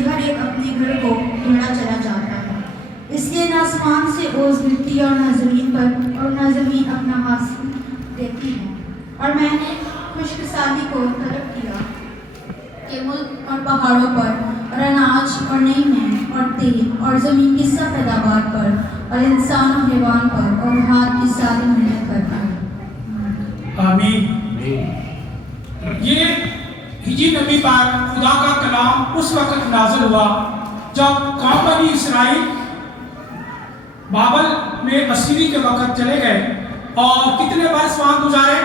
ہر ایک اپنے گھر کو ڈھونڈا چلا جاتا ہے۔ اس لیے نہ آسمان سے اوز گرتی اور نہ زمین پر، اور نہ زمین اپنا حاصل دیتی ہے۔ اور میں نے خشک سالی کو طلب کیا کہ ملک اور پہاڑوں پر، اور اناج اور نئی مے اور تیل اور زمین کی سب پیداوار پر، اور انسان و حیوان پر، اور ہاتھ کی ساری محنت پر آئے۔ آمین۔ یہ ہجی نبی پر خدا کا کلام اس وقت نازل ہوا جب قوم بنی اسرائیل بابل میں اسیری کے وقت چلے گئے، اور کتنے برس وہاں گزارے۔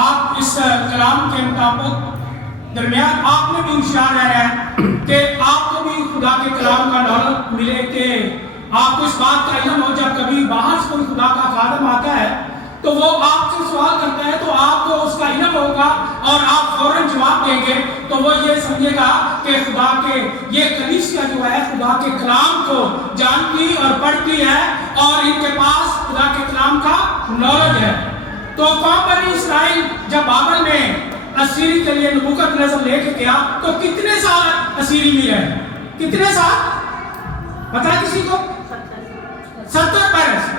آپ اس کلام کے مطابق درمیان آپ میں بھی ہوشیار رہنا ہے کہ آپ کو بھی خدا کے کلام کا نالج ملے، کہ آپ کو اس بات کا علم ہو جب کبھی باہر سے کوئی خدا کا خادم آتا ہے تو وہ آپ سے سوال کرتا ہے تو آپ کو اس کا علم ہوگا اور آپ فوراً جواب دیں گے، تو وہ یہ سمجھے گا کہ خدا کے یہ کلیسیا جو ہے خدا کے کلام کو جانتی اور پڑھتی ہے اور ان کے پاس خدا کے کلام کا نالج ہے۔ تو قوم بنی اسرائیل جب بابل میں اسیری کے لیے نبوکت نظر لے کے گیا تو کتنے سال اسیری میں رہے؟ کتنے سال پتا کسی کو؟ 70 برس۔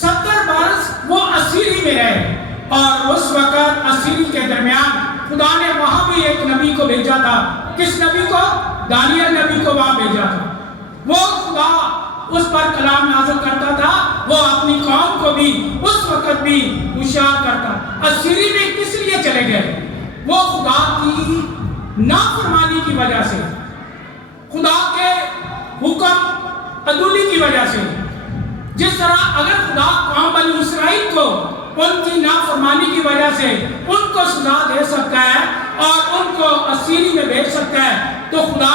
70 برس وہ اسیری میں رہے، اور اس وقت اسیری کے درمیان خدا نے وہاں بھی ایک نبی کو بھیجا تھا۔ کس نبی کو؟ دانیل نبی کو وہاں بھیجا تھا۔ وہ خدا اس پر کلام نازل کرتا تھا، وہ اپنی قوم کو بھی اس وقت بھی ہوشیار کرتا۔ اسیری میں کس لیے چلے گئے؟ وہ خدا کی نافرمانی کی وجہ سے، خدا کے حکم عدولی کی وجہ سے۔ جس طرح اگر خدا قوم بنی اسرائیل کو ان کی نافرمانی کی وجہ سے ان کو سزا دے سکتا ہے اور ان کو اسیری میں بھیج سکتا ہے، تو خدا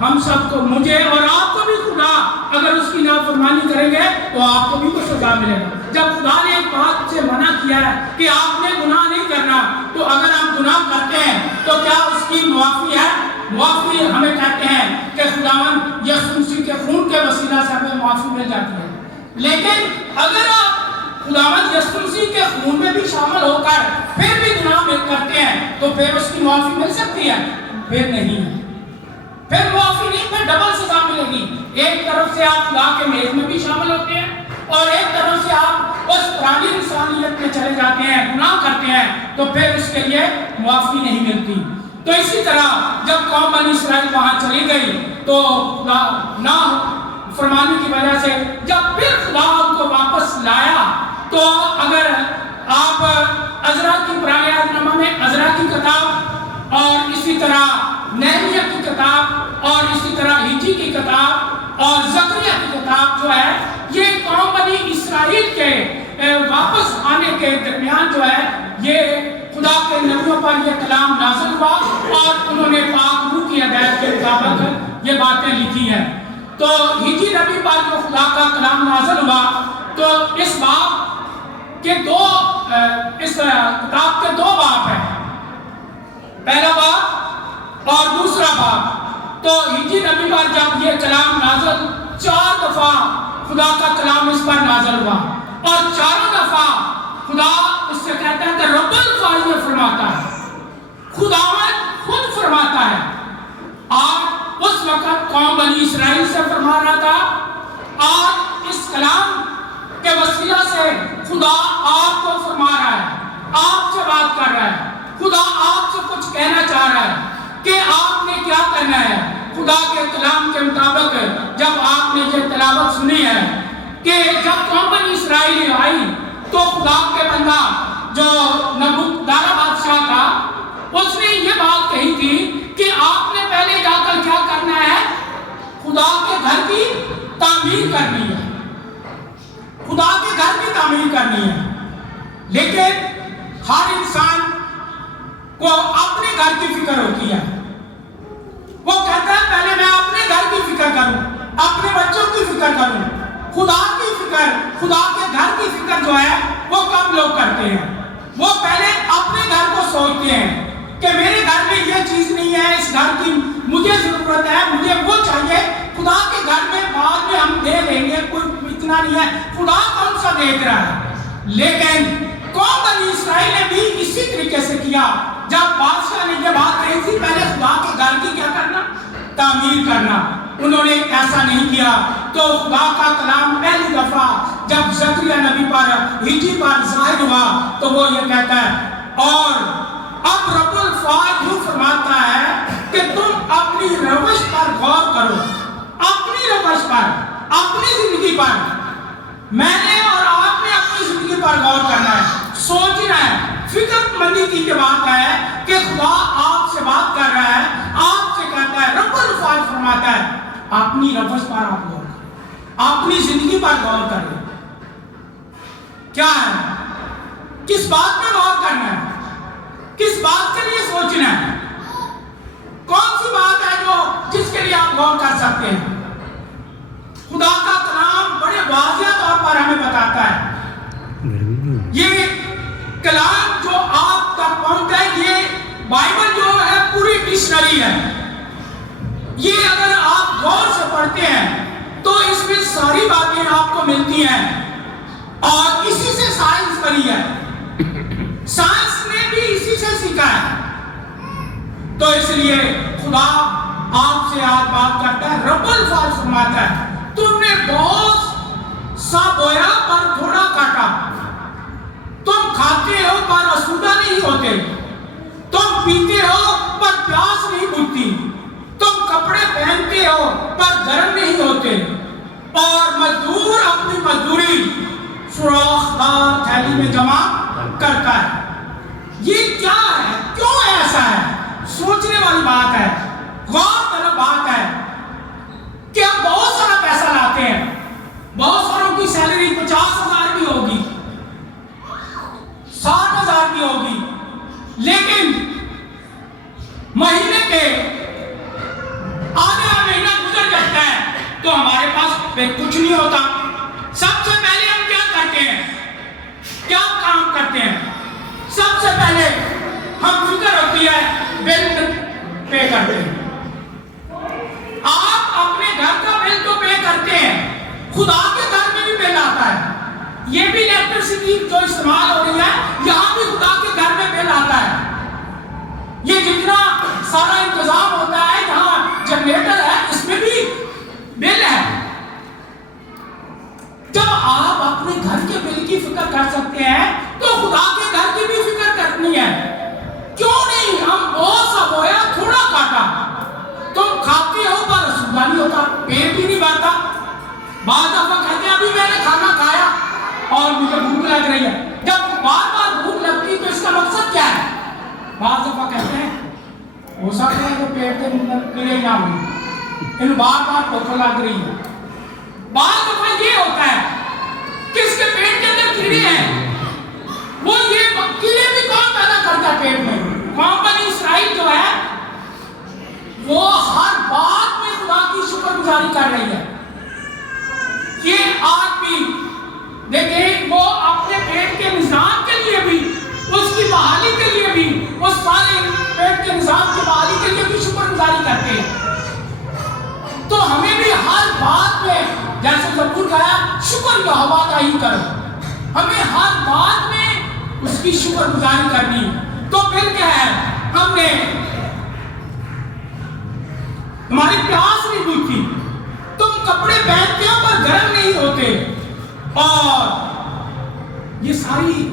ہم سب کو، مجھے اور آپ کو بھی خدا اگر اس کی نافرمانی کریں گے تو آپ کو بھی کچھ سزا ملے گا۔ جب خدا نے ایک بات سے منع کیا ہے کہ آپ نے گناہ نہیں کرنا، تو اگر ہم گناہ کرتے ہیں تو کیا اس کی معافی ہے؟ معافی ہمیں کہتے ہیں کہ خداوند یسوع مسیح کے خون کے وسیلہ سے ہمیں معافی مل جاتی ہے۔ لیکن اگر آپ خداوند یسوع مسیح کے خون میں بھی شامل ہو کر پھر بھی گناہ کرتے ہیں تو پھر اس کی معافی مل سکتی ہے؟ پھر نہیں، پھر معافی نہیں، پھر ڈبل سزا ملے گی۔ ایک طرف سے آپ خدا کے میز میں بھی شامل ہوتے ہیں اور ایک طرف سے آپ اس پرانی انسانیت میں چلے جاتے ہیں، گناہ کرتے ہیں، تو پھر اس کے لیے معافی نہیں ملتی۔ تو اسی طرح جب قوم بنی اسرائیل وہاں چلی گئی تو خدا نہ فرمانی کی وجہ سے جب پھر خدا ان کو واپس لایا، تو اگر آپ عزرا کی پرانے عہد نامہ میں عزرا کی کتاب اور اسی طرح نہمیہ کی کتاب اور اسی طرح ہجی کی کتاب اور زکریا کی کتاب جو ہے، یہ قوم بنی اسرائیل کے واپس آنے کے درمیان جو ہے یہ خدا کے نبیوں پر یہ کلام نازل ہوا اور انہوں نے پاک روح کی ہدایت کے مطابق یہ باتیں لکھی ہیں۔ تو ہجی نبی پر جو خدا کا کلام نازل ہوا، تو اس باب کے اس کتاب کے 2 باب ہیں، پہلا باب اور دوسرا باب۔ تو ہجی نبی پر جب یہ کلام نازل 4 دفعہ خدا کا کلام اس پر نازل ہوا، اور 4 دفعہ خدا اس سے کہتا ہے کہ رب الفاظ یہ فرماتا ہے، خداوند خود فرماتا ہے۔ آج اس وقت قوم بنی اسرائیل سے فرما رہا تھا، آج اس کلام کے وسیلہ سے خدا آپ کو فرما رہا ہے، آپ سے بات کر رہا ہے، خدا آپ سے کچھ کہنا چاہ رہا ہے کہ آپ نے کیا کرنا ہے۔ خدا کے کلام کے مطابق جب آپ نے یہ تلاوت سنی ہے کہ جب قوم بنی اسرائیل آئی تو خدا کے بندہ جو نبوکدنیزر بادشاہ تھا، اس نے یہ بات کہی تھی کہ آپ نے پہلے جا کر کیا کرنا ہے؟ خدا کے گھر کی تعمیر کرنی ہے، خدا کے گھر کی تعمیر کرنی ہے۔ لیکن ہر انسان کو اپنے گھر کی فکر ہوتی ہے، وہ کہتا ہے پہلے میں اپنے گھر کی فکر کروں، اپنے بچوں کی فکر کروں۔ خدا کی فکر، خدا کے گھر کی فکر جو ہے وہ کم لوگ کرتے ہیں۔ وہ پہلے اپنے گھر کو سوچتے ہیں کہ میرے گھر میں یہ چیز نہیں ہے، اس گھر کی مجھے ضرورت ہے، مجھے وہ چاہیے۔ خدا کے گھر میں بعد میں ہم دے دیں گے، کوئی اتنا نہیں ہے، خدا کون سا دیکھ رہا ہے۔ لیکن قوم بنی اسرائیل نے بھی اسی طریقے سے کیا۔ جب بادشاہ نے یہ بات کہی تھی پہلے خدا کے گھر کی کیا کرنا، تعمیر کرنا. انہوں نے ایسا نہیں کیا. تو خدا کا کلام پہلی دفعہ جب زکریا نبی پر ہجی پر ظاہر ہوا تو وہ یہ کہتا ہے اور اب رب الفاظ یوں فرماتا ہے کہ تم اپنی روش پر غور کرو, اپنی روش پر, اپنی زندگی پر. میں نے اور آپ نے اپنی زندگی پر غور کرنا ہے, سوچنا ہے. فکر مندی کی بات ہے کہ خدا آپ سے بات کر رہا ہے, آپ سے کہتا ہے, رب الفاظ فرماتا ہے اپنی روش پر آپ غور کریں, اپنی زندگی پر غور کریں. کیا ہے, کس بات پہ غور کرنا ہے, کس بات کے لیے سوچنا ہے, کون سی بات ہے جو جس کے لیے آپ غور کر سکتے ہیں. خدا کا کلام بڑے واضح طور پر ہمیں بتاتا ہے. یہ کلام جو آپ تک پہنچتا ہے, یہ بائبل جو ہے پوری ڈکشنری ہے. یہ اگر آپ غور سے پڑھتے ہیں تو اس میں ساری باتیں آپ کو ملتی ہیں, اور اسی سے سائنس بنی ہے. سائنس نے بھی اسی سے سیکھا ہے. تو اس لیے خدا آپ سے آج بات کرتا ہے, رب الفاظ فرماتا ہے تم نے بہت سا بویا پر تھوڑا کاٹا, تم کھاتے ہو پر آسودہ نہیں ہوتے, تم پیتے ہو پر پیاس نہیں بجھتی, تم کپڑے پہنتے ہو پر گرم نہیں ہوتے, اور مزدور اپنی مزدوری سوراخ دار تھیلی میں جمع کرتا ہے. یہ کیا ہے, کیوں ایسا ہے؟ سوچنے والی بات ہے, غور طلب بات ہے کہ ہم بہت سارا پیسہ لاتے ہیں, بہت ساروں کی سیلری 50,000 بھی ہوگی, 60,000 بھی ہوگی, لیکن مہینے کے آدھا مہینہ گزر جاتا ہے تو ہمارے پاس کچھ نہیں ہوتا. سب سے پہلے ہم کیا کرتے ہیں, کیا کام کرتے ہیں؟ سب سے پہلے ہم فکر ہوتی ہے بل پے کرتے ہیں. آپ اپنے گھر کا بل تو پے کرتے ہیں, خدا کے گھر میں بھی بل آتا ہے. یہ بھی الیکٹریسٹی جو استعمال ہو رہی ہے یہاں بھی خدا کے گھر میں بل آتا ہے. یہ جتنا سارا انتظام ہوتا ہے, یہاں جنریٹر ہے, اس میں بھی بل ہے. جب آپ اپنے گھر کے بل کی فکر کر سکتے ہیں تو خدا کے گھر کی بھی فکر کرنی ہے. کیوں نہیں, ہم بہت سا بویا تھوڑا کاٹا, تم کھاتے ہو پر آسودہ نہیں ہوتا, پیٹ بھی نہیں بھرتا. بعض دفعہ کہتے ہیں ابھی میں نے کھانا کھایا اور مجھے بھوک لگ رہی ہے. جب بار بار بھوک لگتی تو اس کا مقصد کیا ہے؟ بعض دفعہ کہتے ہیں ہو سکتا ہے کہ پیٹ کے اندر کیڑے نہ ہوں, ان بار بار بھوک لگ رہی ہے. بعض دفعہ یہ ہوتا ہے کہ اس کے پیٹ کے اندر کیڑے ہیں, وہ یہ کیڑے بھی کون پیدا کرتا ہے پیٹ میں؟ بنی اسرائیل جو ہے وہ ہر بات میں خدا کی شکر گزاری کر رہی ہے. یہ آج بھی دیکھیں, وہ اپنے پیٹ کے نظام کے لیے بھی, اس کی بحالی کے لیے بھی, اس سارے پیٹ کے نظام کی بحالی کے لیے بھی شکر گزاری کرتے ہیں. تو ہمیں بھی ہر بات میں جیسے زبور کہا شکر یہوہ کا ہی کرو, ہمیں ہر بات میں اس کی شکر گزاری کرنی. تو پھر کیا ہے, ہم نے ہماری پیاس نہیں بجھتی, تم کپڑے پہنتے ہو پر گرم نہیں ہوتے, اور یہ ساری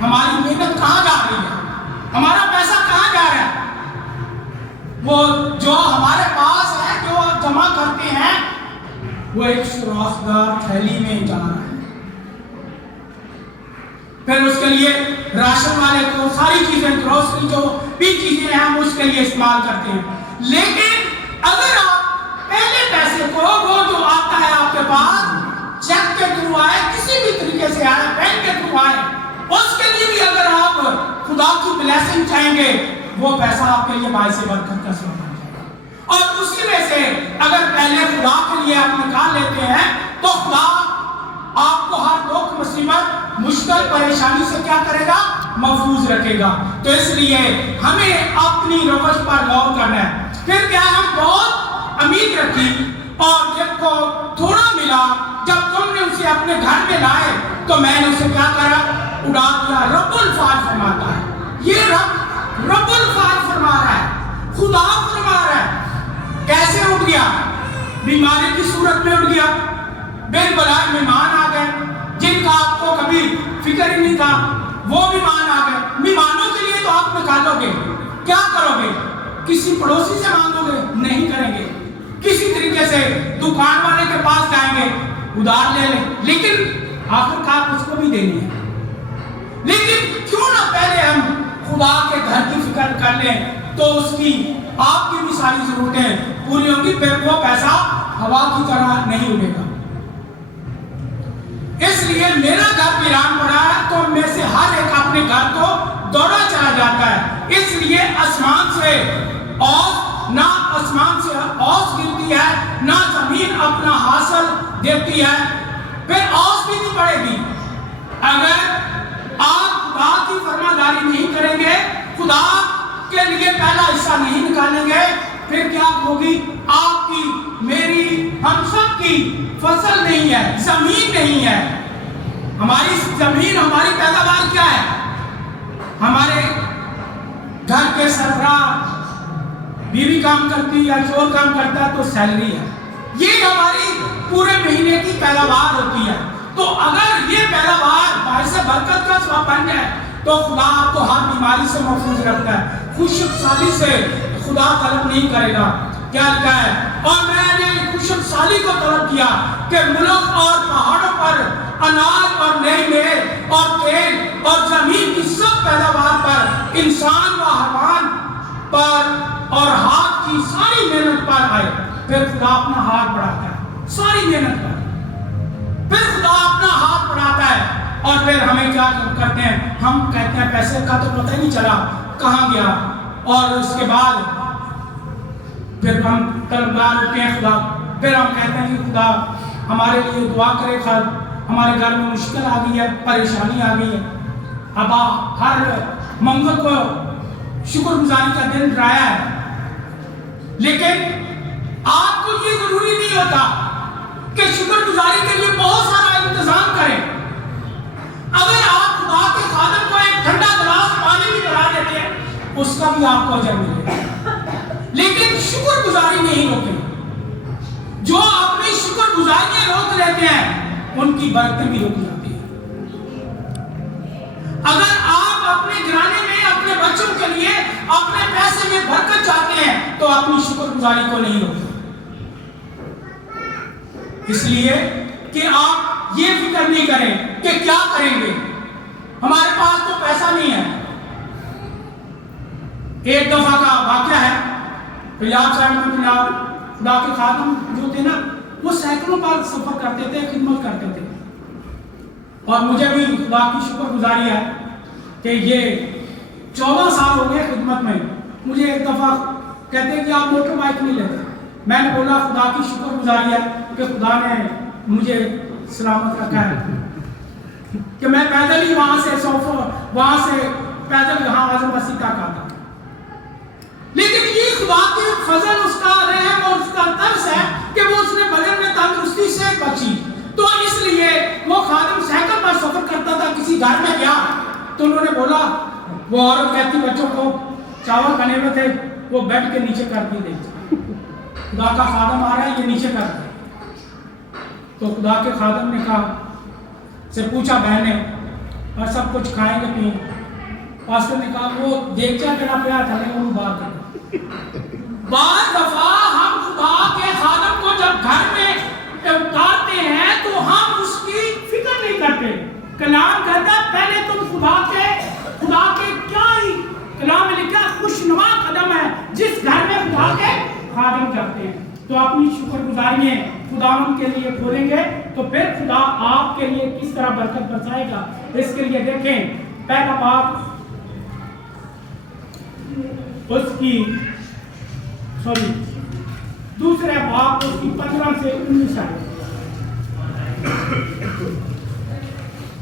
ہماری محنت کہاں جا رہی ہے, ہمارا پیسہ کہاں جا رہا ہے؟ وہ جو ہمارے پاس ہے, جو جمع کرتے ہیں, وہ ایک سوراخ دار تھیلی میں جا رہا ہے. پھر اس کے لیے راشن والے کو ساری چیزیں, گروسری جو بھی چیزیں ہیں ہم اس کے لیے استعمال کرتے ہیں. لیکن اگر آپ پہلے پیسے کو, وہ جو آتا ہے آپ کے پاس چیک کے تھرو آئے, کسی بھی طریقے سے آئے, بینک کے تھرو آئے, اس کے لیے بھی اگر آپ خدا کی بلیسنگ چاہیں گے, وہ پیسہ آپ کے لیے باعث برکت کا سبب بن جائے گا. اور اسی میں سے اگر پہلے خدا کے لیے آپ نکال لیتے ہیں تو خدا آپ کو ہر دکھ مصیبت مشکل پریشانی سے کیا کرے گا, محفوظ رکھے گا. تو اس لیے ہمیں اپنی روش پر غور کرنا ہے. پھر کیا ہم بہت امید رکھی اور جب کو تھوڑا ملا, جب تم نے اسے اپنے گھر میں لائے تو میں نے اسے کیا کرا, اڑا دیا. رب الفاظ فرماتا ہے, یہ رب الفاظ فرما رہا ہے, خدا فرما رہا ہے. کیسے बीमारी की सूरत में उठ गया, बेबलाए मेहमान आ गए जिनका आपको कभी फिक्र ही नहीं था, वो मेहमान आ गए। मेहमानों के लिए तो आप निकालोगे, क्या करोगे? किसी पड़ोसी से मांगोगे? नहीं करेंगे। किसी तरीके से दुकान वाले के पास जाएंगे, उधार ले ले, लेकिन आखिरकार उसको भी देनी है। लेकिन क्यों ना पहले हम खुदा के घर की फिक्र कर लें, तो उसकी आपकी भी सारी जरूरतें पूरी होंगी, फिर वो पैसा हवा की तरह नहीं उड़ेगा। इसलिए मेरा घर वीरान पड़ा है, तो में से हर एक अपने घर को दौड़ा चला जाता है। इसलिए आसमान से औस गिरती है, ना जमीन अपना हासिल देती है, फिर औस भी नहीं पड़ेगी। अगर आप खुदा की फरमादारी नहीं करेंगे, खुदा के लिए पहला हिस्सा नहीं निकालेंगे, फिर क्या होगी? आपकी, मेरी, हम सब की फसल नहीं है, जमीन नहीं है। हमारी जमीन, हमारी पैदावार क्या है? हमारे घर के सरबराह बीवी काम करती है या चोर काम करता है तो सैलरी है, ये हमारी पूरे महीने की पैदावार होती है। तो अगर ये पैदावार बाइस बरकत का सबब बन जाए, तो खुदा आपको हर बीमारी से महफूज रखता है। खुशहाली से खुदा तलब नहीं करेगा। क्या लिखा है? और मैंने खुशहाली को तलब किया कि मुल्क और पहाड़ों पर अनाज और नई मेल और तेल और जमीन की सब पैदावार पर, इंसान व हैवान पर और हाथ की सारी मेहनत पर आए। फिर खुदा अपना हाथ बढ़ाता है सारी मेहनत पर, फिर खुदा अपना हाथ बढ़ाता है। और फिर हमें क्या करते हैं? हम कहते हैं पैसे का तो पता ही नहीं चला कहाँ गया, और उसके बाद फिर हम तलबगार होते हैं खुदा। फिर हम कहते हैं कि खुदा हमारे लिए दुआ करे, हमारे घर में मुश्किल आ गई है, परेशानी आ गई है। अब हर मंगल को शुक्रगुजारी का दिन राया है, लेकिन आपको ये जरूरी नहीं होता कि शुक्रगुजारी के लिए बहुत सारा इंतजाम करें। अगर आप खुदा के खादम को एक ठंडा गिलास पानी भी पिला देते हैं, उसका भी आपको अजर मिलेगा। लेकिन शुक्रगुजारी नहीं रोके। जो अपनी शुक्रगुजारी रोक लेते हैं, उनकी बरकतें भी रोक जाती है। अगर आप अपने घराने में अपने बच्चों के लिए अपने पैसे में बरकत चाहते हैं, तो अपनी शुक्रगुजारी को नहीं रोके। इसलिए कि आप ये फिक्र नहीं करें कि क्या करेंगे, हमारे पास तो पैसा नहीं है। एक दफा का वाकया है, पंजाब साइड में खुदा के खादम जो थे ना, वो सैकड़ों बार सफर करते थे, खिदमत करते थे। और मुझे भी खुदा की शुक्रगुजारी है कि ये 14 साल हो गए खिदमत में। मुझे एक दफा कहते हैं कि आप मोटर बाइक नहीं लेते। मैंने बोला खुदा की शुक्रगुजारी है कि खुदा ने मुझे सलामत रखा है कि मैं पैदल ही वहां से पैदल यहाँ आजम मसीह तक आता। लेकिन ये खुदा के फजल, उसका रहम और उसका तरस है कि वो उसने बदन में तंदुरुस्ती से बची। तो इसलिए वो खादिम साइकिल पर सफर करता था, किसी घर में गया तो उन्होंने बोला, वो औरत कहती बच्चों को चावल बने हुए थे, वो बेड के नीचे कर दी गई। खुदा का खादम आ रहा है, ये नीचे कर दे। तो खुदा के खादम ने कहा से पूछा, बहने और सब कुछ खाएंगे पिएंगे? पास्टर ने कहा वो देखचा मेरा प्यार था, वो बात है। बार दफा हम खुदा के खादम को जब घर में उतारते हैं तो हम उसकी फिक्र नहीं करते। कलाम कहता पहले तुम खुदा के क्या ही कलाम में लिखा खुशनुमा कदम है जिस घर में खुदा के खादम करते हैं। तो अपनी शुक्रगुजारी खुदावंद के लिए खोलेंगे तो फिर खुदा आपके लिए किस तरह बरकत बरसाएगा। इसके लिए देखें, पहला बात दूसरे बाप उसकी 15 से 19 है।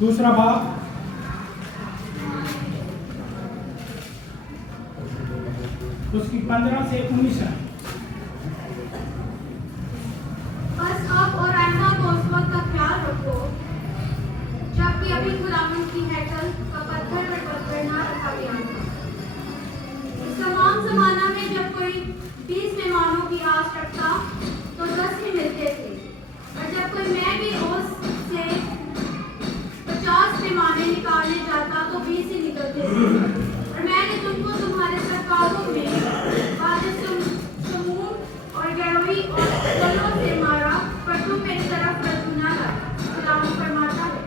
दूसरा बाप उसकी 15 से 19 है। बस आप और अन्ना को उस वक्त का ख्याल रखो जबकि अभी खुदावंद की हैकल का पत्थर पर ना रखा गया। इस तमाम जमाना में जब कोई 20 मेहमानों की आस रखता तो 10 ही जब कोई मैं भी ओस से 50 पैमाने निकालने जाता तो 20 ही निकलते थे। और मैंने तुमको तुम्हारे सरकारों में वादे समूह और गरोही और कलों से मारा, पर तुम मेरी तरफ रज्जू ना लाए। खुदावंद फरमाता है,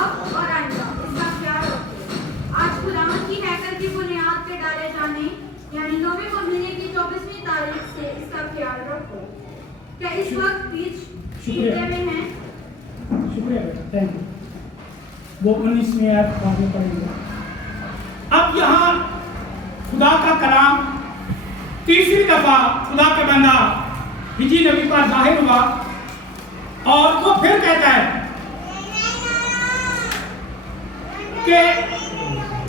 अब और आइंदा इसका ख्याल रखो। आज खुदावंद की हैकल की बुनियाद पे डाले जाने यानी 9वें महीने की 24वीं तारीख से इसका ख्याल रखो। क्या इस वक्त बीच शुक्रिया। में हैं? शुक्रिया बेटा, थैंक यू। वो 19वीं आयत आगे पढ़ेंगे। अब यहाँ खुदा का कलाम तीसरी दफा खुदा के बंदा हिजी नबी पर जाहिर हुआ और वो फिर कहता है कि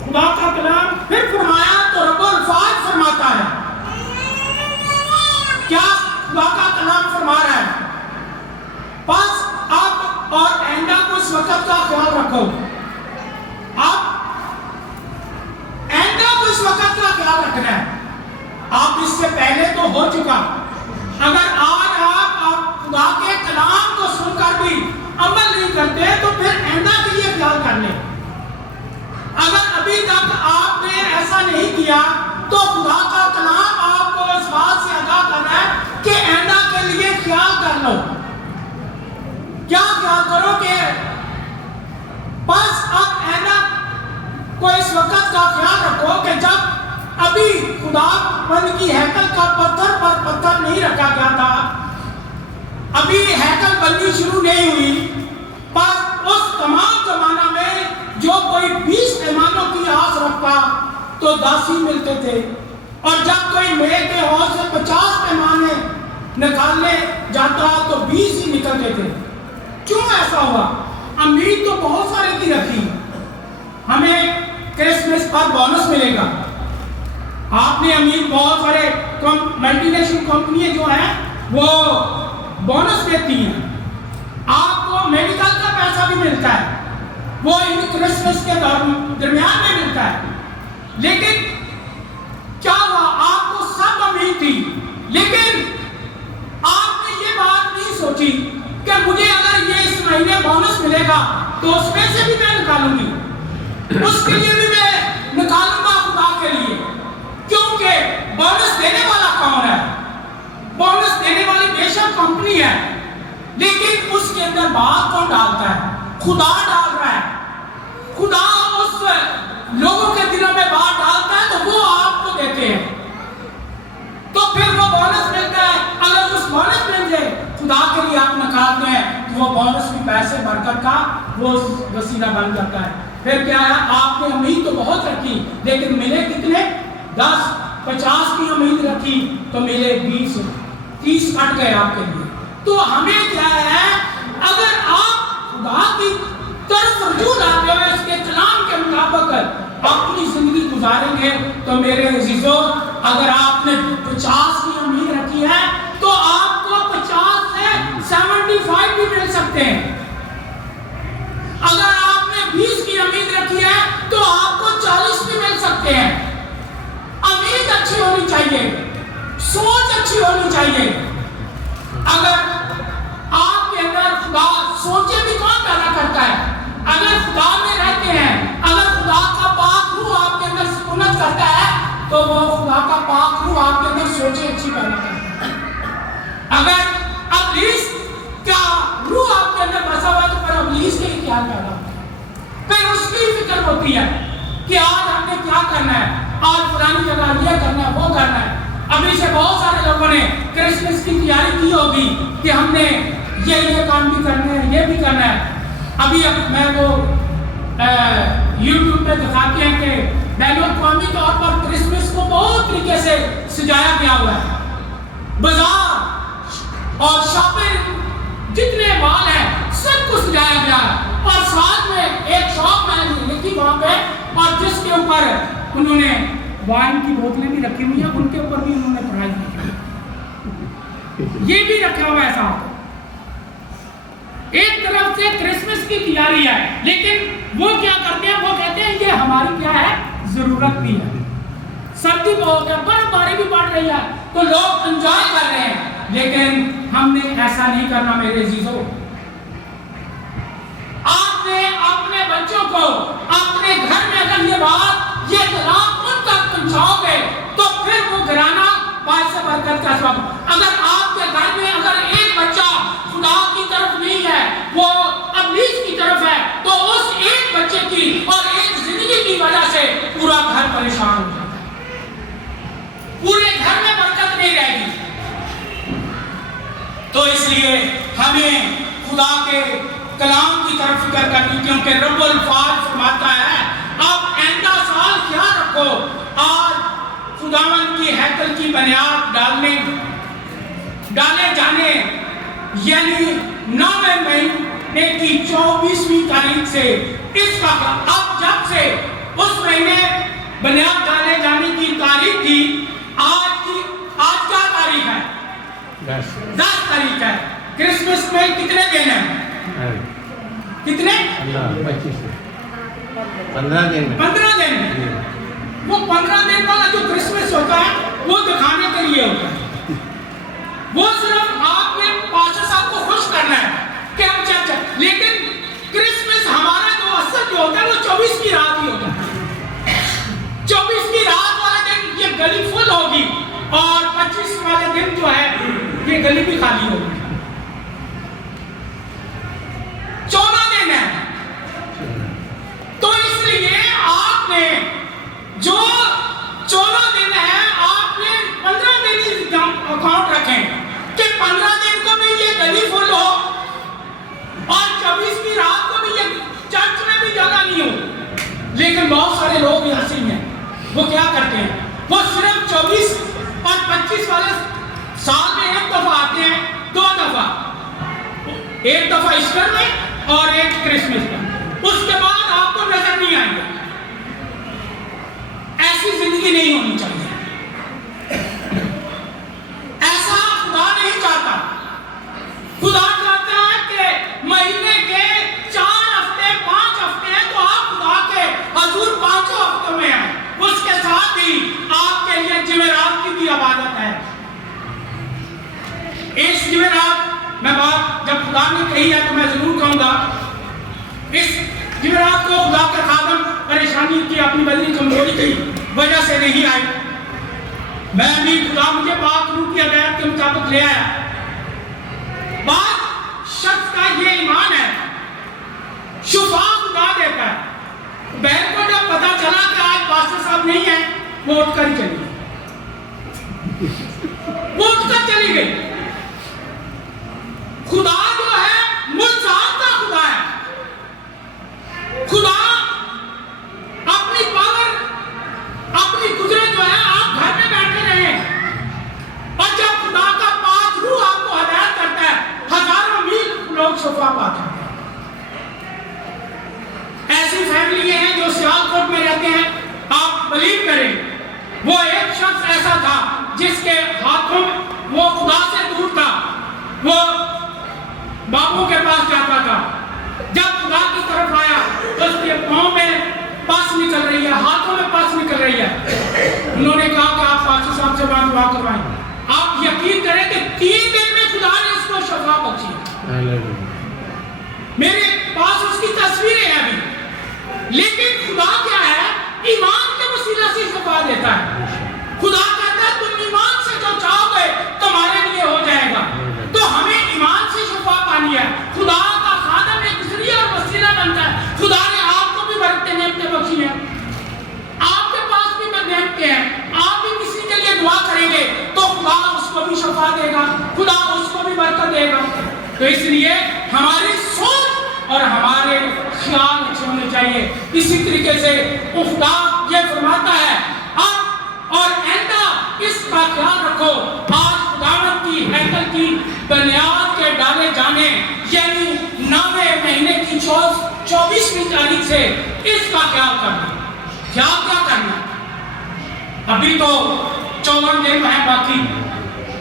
खुदा का कलाम फिर फरमाया तो रब्बुल अल्फाज फरमाता है। क्या खुदा का कलाम फरमा रहा है? बस अब और आइंदा को इस वक्त का ख्याल रखो। आप आइंदा को इस वक्त का ख्याल रखना है। आप इससे पहले तो हो चुका। अगर आज आप खुदा के कलाम को सुनकर भी अमल नहीं करते तो फिर आइंदा के लिए ख्याल कर लें। अगर अभी तक आपने ऐसा नहीं किया तो खुदा का कलाम आपको इस बात से आगाह कर रहा है कि आइंदा के लिए ख्याल कर लो। क्या ख्याल करो कि बस अब आइंदा को इस वक्त का ख्याल रखो कि जब अभी खुदावंद की हैकल का पत्थर पर पत्थर नहीं रखा गया था, अभी हैकल बननी शुरू नहीं हुई, पर उस तमाम जमाना में जो कोई 20 पैमानों की आस रखता तो 10 ही मिलते थे, और जब कोई मेल के हौज से 50 पैमाने निकालने जाता तो 20 ही निकलते थे। क्यों ऐसा हुआ? उम्मीद तो बहुत सारे की रखी, हमें क्रिसमस पर बोनस मिलेगा। आपने उम्मीद, बहुत सारे मल्टीनेशनल कंपनियां जो हैं वो बोनस देती हैं, आपको मेडिकल का पैसा भी मिलता है, वो इन क्रिसमस के दरमियान में मिलता है। लेकिन क्या हुआ? आपको सब उम्मीद थी, लेकिन आपने ये बात नहीं सोची कि मुझे अगर ये इस महीने बोनस मिलेगा तो उसमें से भी मैं निकालूंगी, उसके लिए भी मैं निकालूंगा खुदा के लिए, क्योंकि बोनस देने वाला कौन है? बोनस देने वाली बेशक कंपनी है, लेकिन उसके अंदर बात कौन डालता है? खुदा डाल रहा है। खुदा उस लोगों के दिलों में बात डालता है तो वो आपको देते हैं, तो फिर वो बोनस मिलता है। अगर उस बोनस में से खुदा के लिए आप निकालते हैं तो वो बोनस भी पैसे बरकत का वो वसीला बन जाता है। फिर क्या है? आपने उम्मीद तो बहुत रखी, लेकिन मिले कितने? 10 50 की उम्मीद रखी तो मिले 20, 30 कट गए आपके लिए। तो हमें क्या है? अगर आप खुदा की तरफ रुजू लाते हुए इसके कलाम के मुताबिक अपनी जिंदगी गुजारेंगे तो मेरे अजीजों, अगर आपने 50 की उम्मीद रखी है तो आपको 50 से 75 भी मिल सकते हैं। अगर आपने 20 की उम्मीद रखी है तो आपको 40 भी मिल सकते हैं। उम्मीद अच्छी होनी चाहिए, सोच अच्छी होनी चाहिए। अगर आपके अंदर खुदा सोचे भी कौन पैदा करता है? अगर खुदा में रहते हैं, अगर खुदा का पाक रूह आपके अंदर सुकूनत करता है तो वो खुदा का पाक रूह आपके अंदर सोचे अच्छी पैदा करता है। अगर अब्लीस का रूह आपके अंदर बसा हुआ है तो फिर अब्लीस के लिए क्या पैदा होता है? फिर उसकी फिक्र होती है कि आज हमने क्या करना है, आज पुरानी जगह ये करना है, वो करना है। अभी से बहुत सारे लोगों ने क्रिसमस की तैयारी की होगी कि हमने ये काम भी करना है, ये भी करना है। अभी मैं वो YouTube पे दिखाते हैं कि बैनुल-अक़वामी तौर पर क्रिसमस को बहुत तरीके से सजाया गया हुआ है। बाजार और शॉपिंग जितने मॉल हैं सब कुछ सजाया गया है, और साथ में एक शॉप मैंने लिखी वहाँ पे, और जिसके ऊपर उन्होंने वाइन की बोतलें भी रखी हुई हैं, उनके ऊपर भी उन्होंने पढ़ाई की। ये भी रखा हुआ है साथ। एक तरफ से क्रिसमस की तैयारी है, लेकिन वो क्या करते हैं? वो कहते हैं ये हमारी क्या है? जरूरत भी है। सर्दी बहुत है, बर्फबारी भी पड़ रही है, तो लोग एंजॉय कर रहे हैं, लेकिन हमने ऐसा नहीं करना मेरे अजीजों। کو اپنے گھر میں اگر یہ کلام ان تک پہنچاؤ گے تو پھر وہ گھرانہ باعث برکت کا سبب. اگر آپ کے گھر میں اگر ایک بچہ خدا کی طرف نہیں ہے, وہ ابلیس کی طرف ہے, تو اس ایک بچے کی اور ایک زندگی کی وجہ سے پورا گھر پریشان ہو جاتا ہے, پورے گھر میں برکت نہیں رہے گی. تو اس لیے ہمیں خدا کے کلام کی طرف فکر کرنی, کیونکہ رب الفاظ فرماتا ہے اب آئندہ سال خیال رکھو, آج خداوند کی ہیکل کی بنیاد ڈالے جانے یعنی 9ویں مہینے کی 24ویں تاریخ سے اس وقت اب جب سے اس مہینے بنیاد ڈالے جانے کی تاریخ تھی, آج کیا تاریخ ہے؟ 10 تاریخ ہے. کرسمس میں کتنے دن ہیں؟ کتنے؟ 15 دن. 15 دن. وہ 15 دن والا جو کرسمس ہوتا ہے وہ دکھانے کے لیے ہوتا ہے, وہ صرف آپ نے پاسٹر صاحب کو خوش کرنا ہے کہ ہم چرچ, لیکن کرسمس ہمارا جو اصل جو ہوتا ہے وہ 24 کی رات ہی ہوتا ہے. 24 کی رات والے دن یہ گلی فل ہوگی اور 25 والے دن جو ہے یہ گلی بھی خالی ہوگی. 14 دن ہے. تو اس لیے آپ نے جو 14 دن ہے آپ نے 15 دن ہی اکاؤنٹ رکھیں کہ 15 دن کو بھی یہ گلی فل ہو اور 24 کی رات کو بھی یہ چرچ میں بھی جگہ نہیں ہو. لیکن بہت سارے لوگ یہاں سے ہیں, وہ کیا کرتے ہیں, وہ صرف 24 اور 25 والے سال میں ایک دفعہ آتے ہیں, 2 دفعہ, ایک دفعہ ایسٹر میں اور ایک کرسمس میں, اس کے بعد آپ کو نظر نہیں آئیں گے. ایسی زندگی نہیں ہونی چاہیے, ایسا خدا نہیں چاہتا. خدا چاہتا ہے کہ مہینے کے 4 ہفتے 5 ہفتے ہیں تو آپ خدا کے حضور 5 ہفتوں میں ہیں. اس کے ساتھ ہی آپ کے لیے جمعرات کی بھی عبادت ہے. اس جمعرات میں بات جب خدا نے کہی ہے تو میں ضرور کہوں گا, اس جمعرات کو خدا کا خادم پریشانی کی اپنی بدنی کمزوری کی وجہ سے نہیں آئی. میں بھی خدا مجھے بات روح کی ہدایت کے مطابق لے آیا. بات شخص کا یہ ایمان ہے, شفا خدا دیتا ہے. بہن کو جب پتا چلا کہ آج پاسٹر صاحب نہیں ہیں, وہ اٹھ کر ہی چلی گئی, وہ اٹھ کر چلی گئی. خدا جو ہے ملزام کا خدا ہے. خدا اپنی پاور اپنی قدرت جو ہے آپ گھر میں بیٹھے رہے, اور جب خدا کا پاک روح آپ کو ہدایت کرتا ہے ہزاروں میل لوگ شفا پاتے ہیں. ایسی فیملی ہیں جو سیالکوٹ میں رہتے ہیں, آپ بلیو کریں وہ ایک شخص ایسا تھا جس کے ہاتھوں وہ خدا سے دور تھا, وہ بابو کے پاس جاتا تھا. جب خدا کی طرف آیا تو اس کے پاؤں میں پاس نکل رہی ہے, ہاتھوں میں پاس نکل رہی ہے. انہوں نے کہا کہ آپ پاسٹر صاحب سے بات دعا کروائیں. آپ یقین کریں کہ 3 دن میں خدا نے اس کو شفا بخشی. میرے پاس اس کی تصویریں ہیں ابھی. لیکن خدا کیا ہے, ایمان کے وسیلہ سے شفا دیتا ہے. خدا کہتا ہے تم ایمان سے جو چاہو گے تمہارے لیے ہو جائے گا. تو ہمیں ایمان سے شفا پانی ہے. خدا کا خادم ایک ذریعہ اور وسیلہ بنتا ہے. خدا نے آپ کو بھی برکتیں نعمتیں بخشی ہیں, آپ کے پاس بھی نعمتیں ہیں. آپ بھی کسی کے لیے دعا کریں گے تو خدا اس کو بھی شفا دے گا, خدا اس کو بھی برکت دے گا. تو اس لیے ہماری سوچ اور ہمارے خیال اچھے ہونے چاہیے. اسی طریقے سے خدا یہ فرماتا ہے اب اور آئندہ اس کا خیال رکھو, آج خداوند کی ہیکل کی بنیاد کے ڈالے جانے یعنی 9ویں مہینے کی 24ویں تاریخ سے اس کا خیال کرنا. خیال کیا کرنا, ابھی تو 54 دن ہے باقی.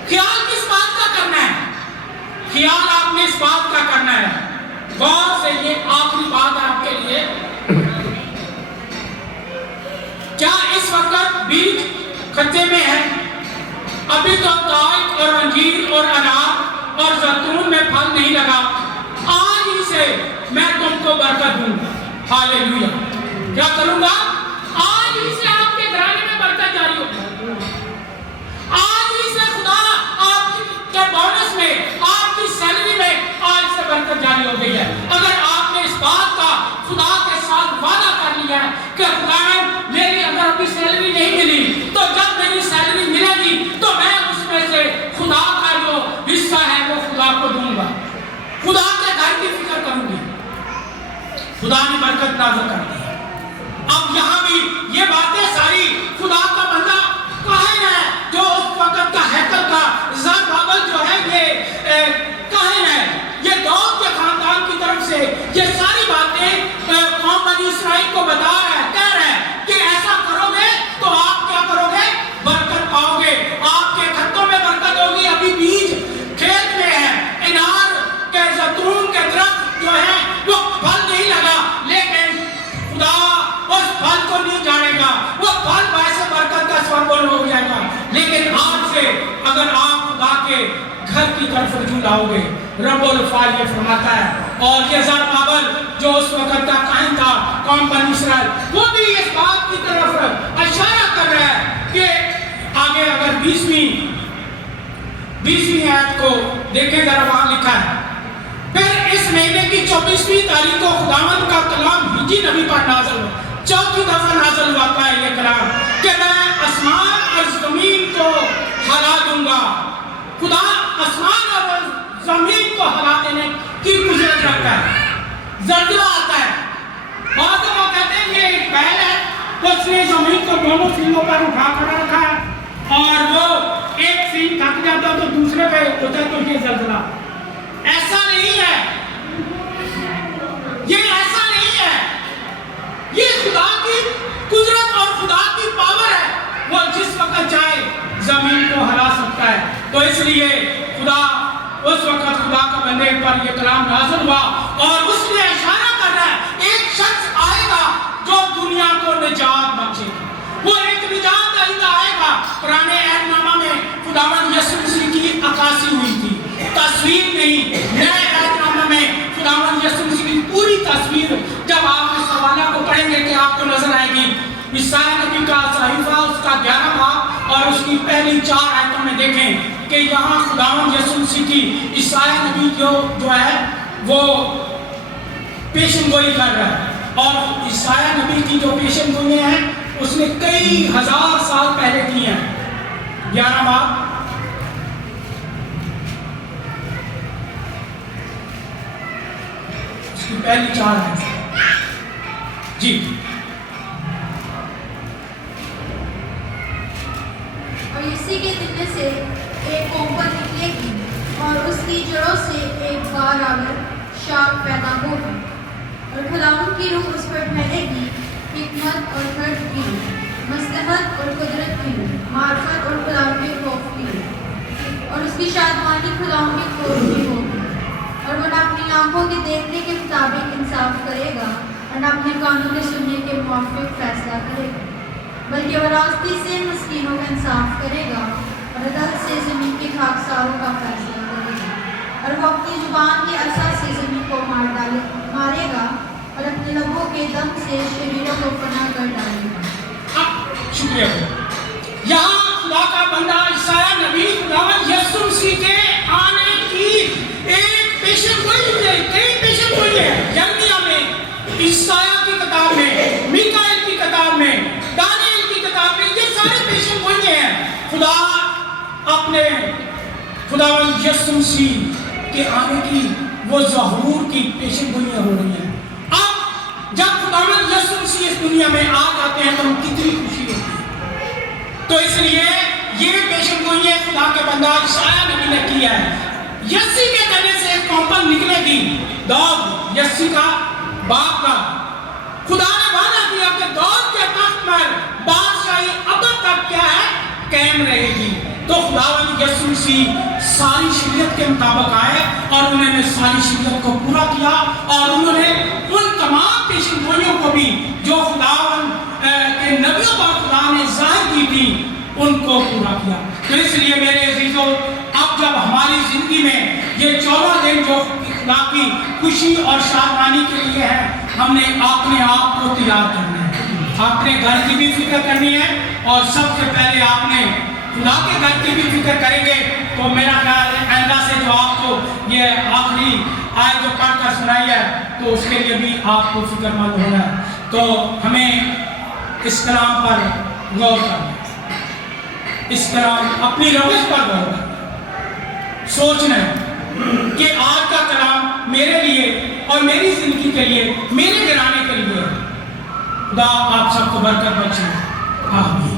خیال کس بات کا کرنا ہے, خیال آپ نے اس بات کا کرنا ہے. غور سے یہ آخری بات ہے آپ کے لیے, کیا اس وقت بیج کھچے میں ہے, ابھی تو دائق اور انجیر اور انار اور زیتون میں پھل نہیں لگا, آج ہی سے میں تم کو برکت دوں. हालेलुया। क्या करूंगा? आज ही से आपके घराने में बरकत जारी होगी। आज ही से खुदा आपके बोनस में, आपकी सैलरी में आज से बरकत जारी हो गई है। अगर आपने इस बात का खुदा के साथ वादा कर लिया है कि खुदा मेरी अगर अभी सैलरी नहीं मिली तो जब मेरी सैलरी मिलेगी तो मैं उसमें से खुदा का जो हिस्सा है वो खुदा को दूंगा, खुदा के घर की फिक्र करूंगी। खुदा ने बरकत नाज़िल कर दी है। अब यहाँ भी ये बातें सारी खुदा का बंदा काहिन है जो उस वक्त का हैकल का ज़रुब्बाबेल जो है ये काहिन है, ये दाऊद के खानदान की तरफ से ये सारी बातें कौम बनी इस्राइल को बता रहा है, कह रहा है कि ऐसा करोगे तो आप क्या करोगे? बरकत पाओगे, आपके खत्तों में बरकत होगी। अभी बीज खेत में है, इनार के ज़ैतून के दरख्त जो है वो फल नहीं लगा, लेकिन खुदा उस फल को नहीं जानेगा, वो फल वैसे बरकत का स्वरूप हो जाएगा। लेकिन आज से अगर आप खुदा के घर की तरफ रजू लाओगे, रब्बुल फाल ये फरमाता है। और ये ज़रुब्बाबेल जो उस वक्त का काहिन था कौम बनी इस्राइल, वो भी इस बात की तरफ इशारा कर रहा है कि आगे अगर 20वीं आयत को देखें जरा, वहां लिखा है, फिर इस महीने की 24वीं तारीख को खुदावंद का कलाम हिजी नबी पर नाज़िल हुआ। चौथी दफा नाज़िल हुआ था ये कलाम कि मैं आसमान और जमीन को हिला दूंगा। खुदा आसमान और जमीन को हिला देने की कुदरत रखता है। ज़लज़ला आता है, बाद में वो कहते हैं ये एक बैल है, उसने जमीन को दोनों सींगों पर उठा कर रखा है और वो एक सींग थक जाता तो दूसरे पे होता है, तो ये ज़लज़ला। ऐसा नहीं है, ये ऐसा नहीं है, ये खुदा की कुदरत और खुदा की पावर है, वो जिस वक्त चाहे जमीन को हिला सकता है। तो इसलिए खुदा उस वक्त खुदा का बंदे पर ये कलाम नाज़िल हुआ और उसने इशारा कर रहा है एक शख्स आएगा जो दुनिया को निजात बख्शेगा। वो एक निजात दहिंदा आएगा। पुराने अहदनामा में खुदावंद यीशु मसीह की अक्कासी हुई थी, तस्वीर नहीं। नए अहदनामा में खुदावंद यीशु मसीह की पूरी तस्वीर जब आप इस हवाला को पढ़ेंगे कि आपको नजर आएगी। ईसाया नबी का सहीफा उसका 11 भाग और उसकी पहली 4 आयतों में देखें कि यहाँ खुदावंद यीशु मसीह की ईसाया नबी जो है वो पेशेनगोई कर रहा है। और ईसाया नबी की जो पेशेनगोई है उसने कई हजार साल पहले की है। 11 भाग उसकी पहली 4 है जी। और इसी के दिन से एक कोंपल निकलेगी और उसकी जड़ों से एक बारावर शाख पैदा होगी और खुदावंद की रूह उस पर ठहरेगी, हिकमत और फर्ज की, मसलहत और कुदरत की, मार्फत और खुदावंद के खौफ की। और उसकी शादमानी खुदावंद के खौफ की होगी। और वह अपनी आंखों के देखने के मुताबिक इंसाफ करेगा और अपने कानून के सुनने के मुआफिक फैसला करेगा, बल्कि वह रास्ते से मस्कीनों का इंसाफ करेगा और अदल से ज़मीन के खाकसारों का फैसला करेगा। और वह अपनी जुबान के असर से ज़मीन को मारेगा और अपने लबों के दम से शरीरों को फना कर डालेगा। शुक्रिया। यहाँ खुदा का बंदा ईसाया नबी खुदावंद यीशु मसीह के आने की एक पेशेनगोई है, कई पेशेनगोई है। यर्मिया में, ईसाया की किताब में, मीकाएल की किताब में, दानिएल की किताब में, ये सारे पेशेनगोई हैं। खुदा अपने खुदावंद यीशु मसीह के आने की वो ज़हूर की पेशेनगोइयां हो रही हैं। अब जब खुदावंद यीशु मसीह इस दुनिया में आ जाते हैं तो हम कितनी खुशी होती है। तो इसलिए ये पेशेनगोइयां खुदा के बंदा ईसाया नबी ने किया है। यस्सी के कहने से एक कौपल निकलेगी, दाऊद यस्सी का बाप का। खुदा ने वादा किया कि दाऊद के तख्त पर बादशाही अब तक क्या है, कायम रहेगी। तो खुदावंद यीशु मसीह सारी शरीयत के मुताबिक आए और उन्होंने सारी शरीयत को पूरा किया और उन्होंने उन तमाम पेशेनगोइयों को भी जो खुदावंद के नबियों पर खुदा ने जाहिर की थी उनको पूरा किया। तो इसलिए मेरे अजीजों, अब जब हमारी जिंदगी में ये 14 दिन जो खुदा की खुशी और शादमानी के लिए है, हमने अपने आप को तैयार करना है। अपने घर की भी फिक्र करनी है और सबसे पहले आपने खुदा के घर की भी फिक्र करेंगे तो मेरा ख्याल है आइंदा से जो आपको ये आखिरी आयत जो पढ़कर सुनाई है तो उसके लिए भी आपको फिक्रमंद होना है। तो हमें इस कलाम पर गौर करना है, इस कलाम अपनी रवैश पर गौर करना है, सोचना है कि आज का कलाम मेरे लिए और मेरी जिंदगी के लिए, मेरे घराने के लिए। खुदा आप सबको बरकत बख्शे। आमीन।